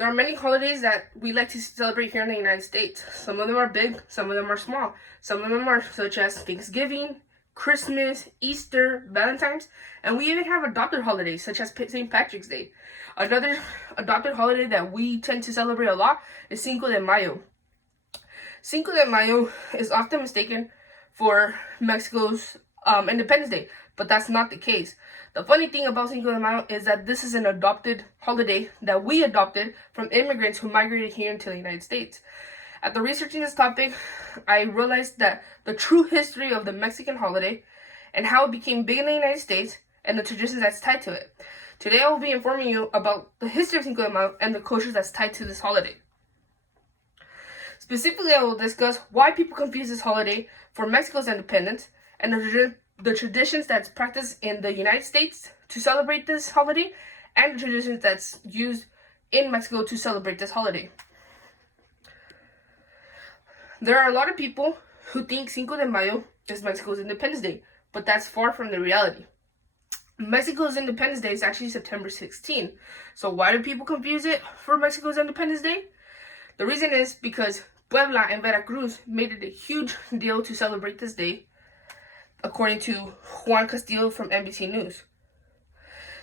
There are many holidays that we like to celebrate here in the United States. Some of them are big, some of them are small. Some of them are such as Thanksgiving, Christmas, Easter, Valentine's, and we even have adopted holidays such as St. Patrick's Day. Another adopted holiday that we tend to celebrate a lot is Cinco de Mayo. Cinco de Mayo is often mistaken for Mexico's Independence Day, but that's not the case. The funny thing about Cinco de Mayo is that this is an adopted holiday that we adopted from immigrants who migrated here into the United States. After researching this topic, I realized that the true history of the Mexican holiday and how it became big in the United States and the traditions that's tied to it. Today I will be informing you about the history of Cinco de Mayo and the cultures that's tied to this holiday. Specifically, I will discuss why people confuse this holiday for Mexico's independence and the traditions that's practiced in the United States to celebrate this holiday and the traditions that's used in Mexico to celebrate this holiday. There are a lot of people who think Cinco de Mayo is Mexico's Independence Day, but that's far from the reality. Mexico's Independence Day is actually September 16. So why do people confuse it for Mexico's Independence Day? The reason is because Puebla and Veracruz made it a huge deal to celebrate this day, according to Juan Castillo from NBC News.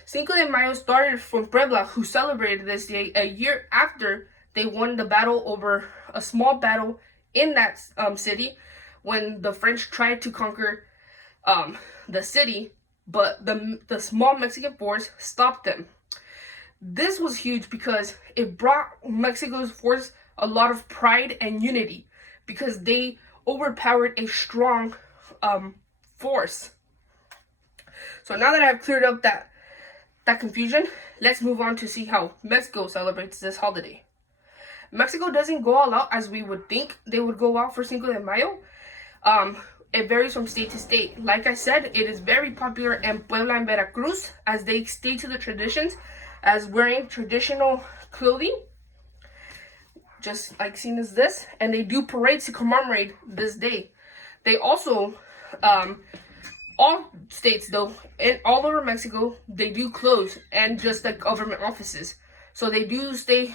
Cinco de Mayo started from Puebla, who celebrated this day a year after they won the battle over a small battle in that city when the French tried to conquer the city, but the small Mexican force stopped them. This was huge because it brought Mexico's force a lot of pride and unity because they overpowered a strong force. So now that I've cleared up that confusion, let's move on to see how Mexico celebrates this holiday. Mexico doesn't go all out as we would think they would go out for Cinco de Mayo. It varies from state to state. Like I said, it is very popular in Puebla and Veracruz as they stay to the traditions as wearing traditional clothing, just like seen as this, and they do parades to commemorate this day. They also, all states though, and all over Mexico, they do close and just like government offices. So they do stay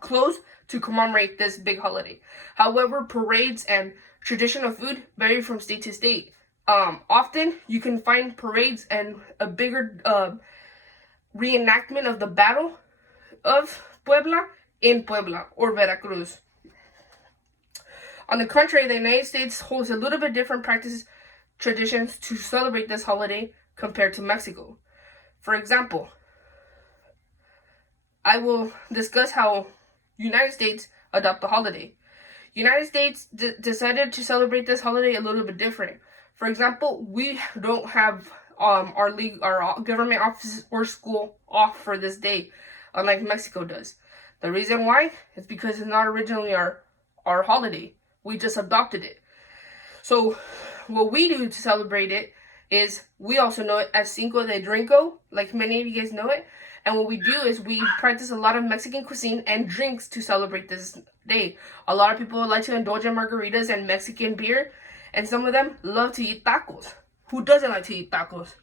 closed to commemorate this big holiday. However, parades and traditional food vary from state to state. Often you can find parades and a bigger reenactment of the Battle of Puebla in Puebla or Veracruz. On the contrary, the United States holds a little bit different traditions to celebrate this holiday compared to Mexico. For example, I will discuss how United States adopt the holiday. United States decided to celebrate this holiday a little bit different. For example, we don't have our government office or school off for this day, unlike Mexico does. The reason why is because it's not originally our holiday. We just adopted it. So what we do to celebrate it is we also know it as Cinco de Drinko, like many of you guys know it. And what we do is we practice a lot of Mexican cuisine and drinks to celebrate this day. A lot of people like to indulge in margaritas and Mexican beer, and some of them love to eat tacos. Who doesn't like to eat tacos?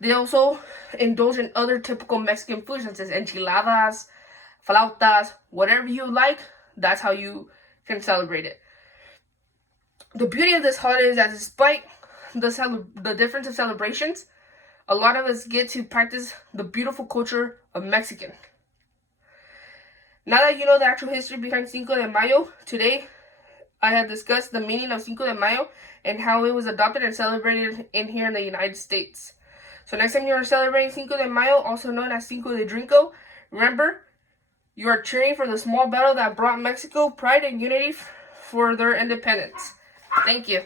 They also indulge in other typical Mexican foods such as enchiladas, flautas, whatever you like, that's how you can celebrate it. The beauty of this holiday is that despite the difference of celebrations, a lot of us get to practice the beautiful culture of Mexican. Now that you know the actual history behind Cinco de Mayo, today I have discussed the meaning of Cinco de Mayo and how it was adopted and celebrated here in the United States. So next time you are celebrating Cinco de Mayo, also known as Cinco de Drinko, remember, you are cheering for the small battle that brought Mexico pride and unity for their independence. Thank you.